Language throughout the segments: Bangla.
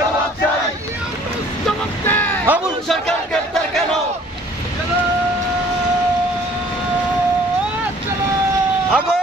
জবাব চাই আবুল সরকার গ্রেফতার কেন আগুন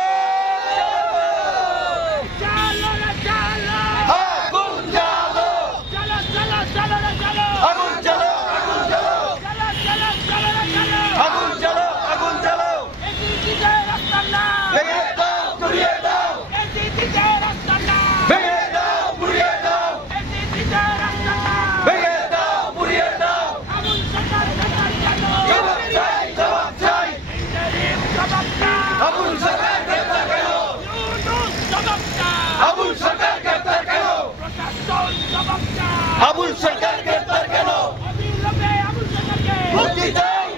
আবুল সরকার গ্রেফতার কেন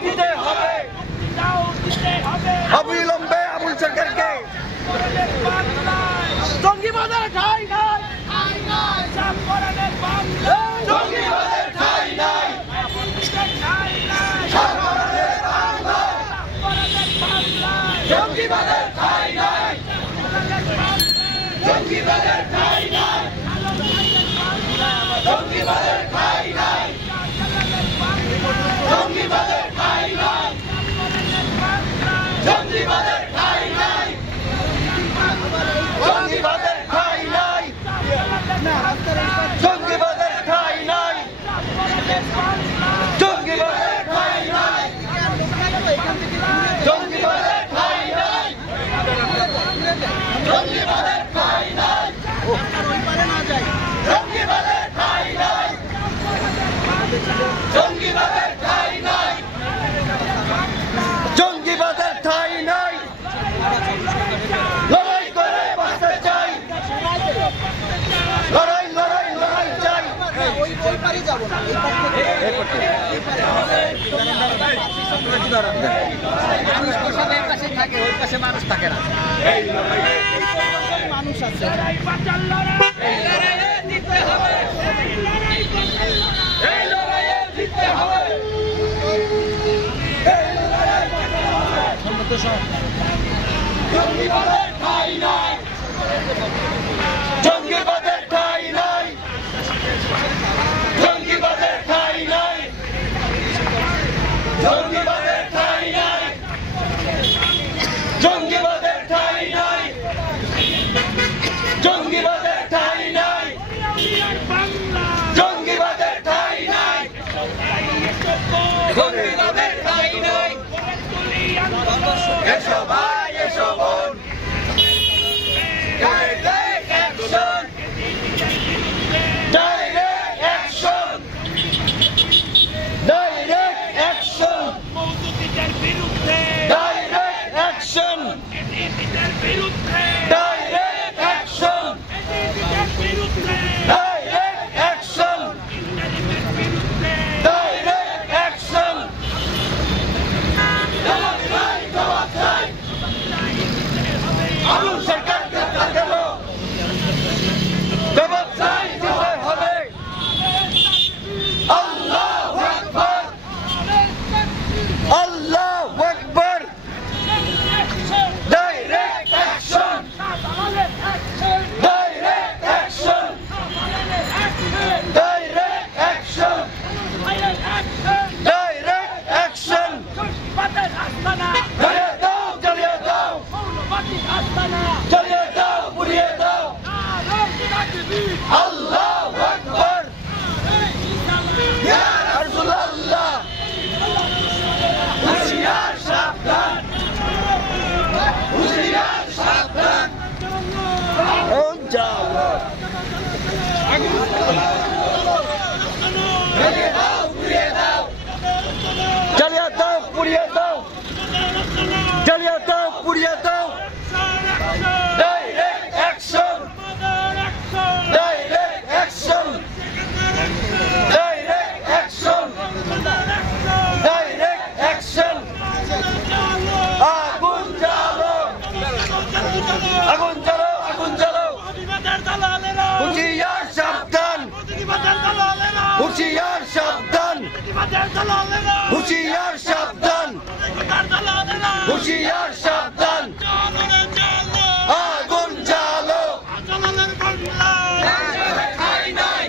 দিতে হবে অবিলম্বে আবুল সরকারকে জঙ্গিবাদের ঠাঁই নাই জঙ্গিবাদের ঠাঁই নাই জঙ্গিবাদের ঠাঁই নাই জঙ্গিবাদের ঠাঁই নাই জঙ্গিবাদের ঠাঁই নাই জঙ্গিবাদের ঠাঁই নাই জঙ্গিবাদের ঠাঁই নাই জঙ্গিবাদের ঠাঁই নাই জঙ্গিবাদের ঠাঁই নাই জঙ্গিবাদের ঠাঁই নাই জঙ্গিবাদের ঠাঁই নাই জঙ্গিবাদের ঠাঁই নাই জঙ্গিবাদের ঠাঁই নাই জঙ্গিবাদের ঠাঁই নাই জঙ্গিবাদের ঠাঁই নাই লড়াই করে বাঁচতে চাই লড়াই লড়াই লড়াই চাই ওই পারে যাব না এই পাশে থাকে ওই পাশে মানুষ থাকে না এই মানুষ আছে এই লড়াইয়ে জিততে হবে এই লড়াইয়ে জিততে হবে জঙ্গিবাদের ঠাঁই নাই জঙ্গিবাদের ঠাঁই নাই জঙ্গিবাদের ঠাঁই নাই জঙ্গিবাদের ঠাঁই নাই জঙ্গিবাদের ঠাঁই নাই জঙ্গিবাদের ঠাঁই নাই জঙ্গিবাদের ঠাঁই নাই জঙ্গিবাদের ঠাঁই নাই এসো ভাই এসো বোন direct action direct action direct action direct action direct action direct action direct action Abul Sarkar গ্রেফতার কেন জবাব চাই দিতে হবে আল্লাহু আকবার আল্লাহু আকবার direct action direct action direct action direct action জ্বালিয়ে দাও জ্বালিয়ে দাও জ্বালিয়ে দাও পুড়িয়ে দাও আল্লাহু আকবার ইয়া রাসূলুল্লাহ হুশিয়ার সাবধান হুশিয়ার সাবধান ও যাও জ্বালিয়ে দাও পুড়িয়ে দাও জ্বালিয়ে দাও পুড়িয়ে দাও জ্বালিয়ে দাও পুড়িয়ে দাও direct action direct action direct action direct action আগুন জ্বালো আগুন জ্বালো আগুন জ্বালো হুশিয়ার সাবধান হুশিয়ার সাবধান হুশিয়ার সাবধান হুশিয়ার সাবধান আগুন জ্বালো ঠাঁই নাই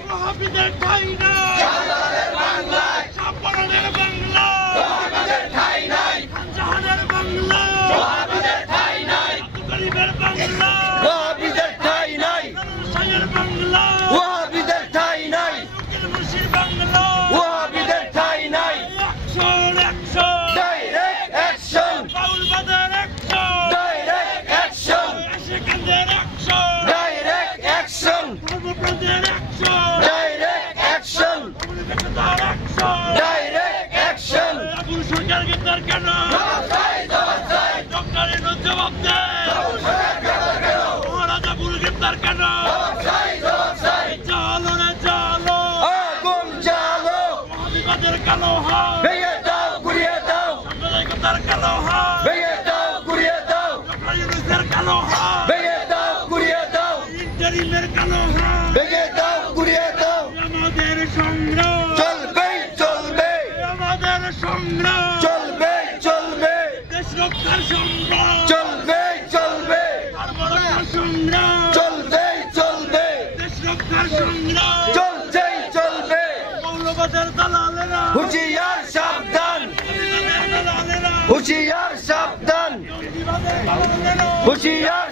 কালো হাত ভেঙে দাও গুড়িয়ে দাও সাম্প্রদায়িকতার কালো হাত ভেঙে দাও গুড়িয়ে দাও ডক্টর ইউনূসের কালো হাত ভেঙে দাও গুড়িয়ে দাও ইন্টারিমের কালো হাত ভেঙে দাও গুড়িয়ে দাও আমাদের সংগ্রাম চলবেই চলবে আমাদের সংগ্রাম চলবে চলবে দেশ রক্ষার সংগ্রাম চলবে চলবে সর্বরক্ষার সংগ্রাম চলবে চলবে দেশ রক্ষার সংগ্রাম চলছেই চলবে মৌলবাদের দালালেরা হুঁশিয়ার সাবধান দালালেরা হুঁশিয়ার সাবধান জঙ্গিবাদের দালালেরা হুঁশিয়ার